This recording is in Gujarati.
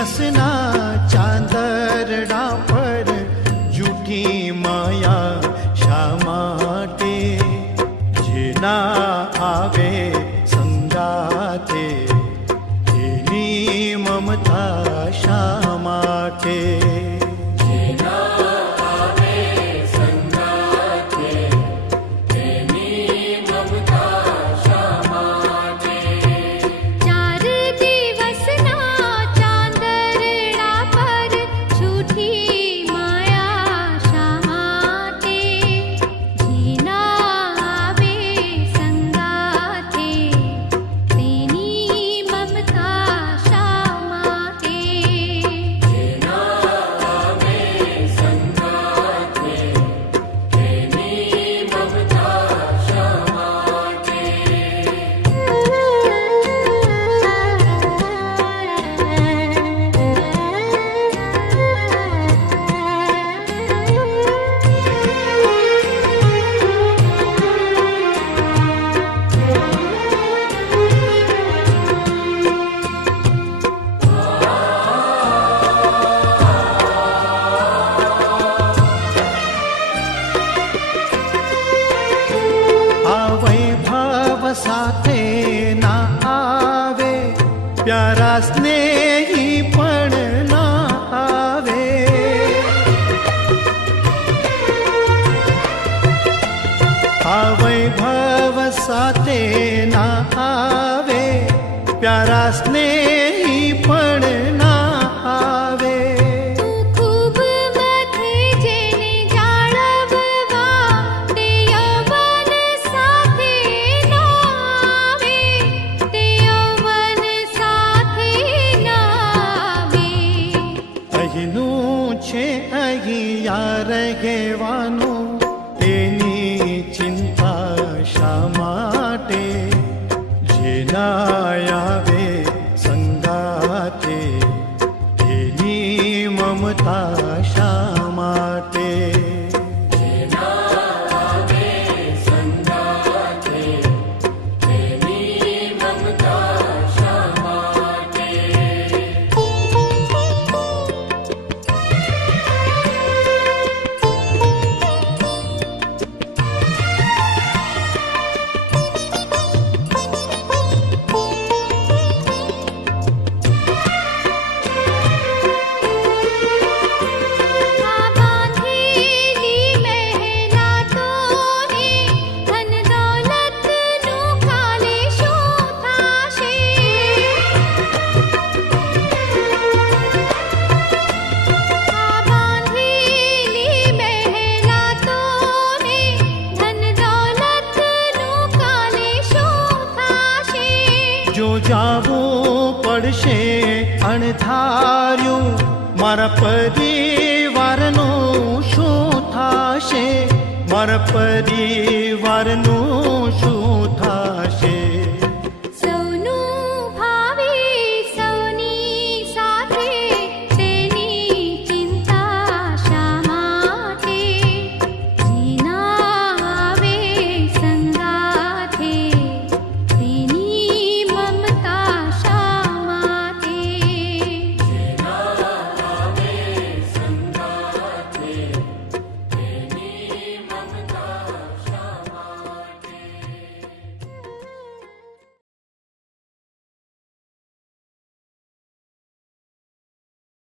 દિવસના ચાંદરડા પર જૂઠી માયા શા માટે? જેના આવે સંગાતે તેની મમતા શા માટે? સાથે ના આવે પ્યારા સ્નેહી પણ ના આવે. આ વૈભવ સાથે ના આવે પ્યારા સ્નેહી પણ ના આવે. રહેવાનું તેની ચિંતા શા માટે? જેના આવે સંગાતે તેની મમતા શા માટે? જો જાવું પડશે અણધાર્યું મારા પરિવારનું શું થાશે? મારા પરિવારનું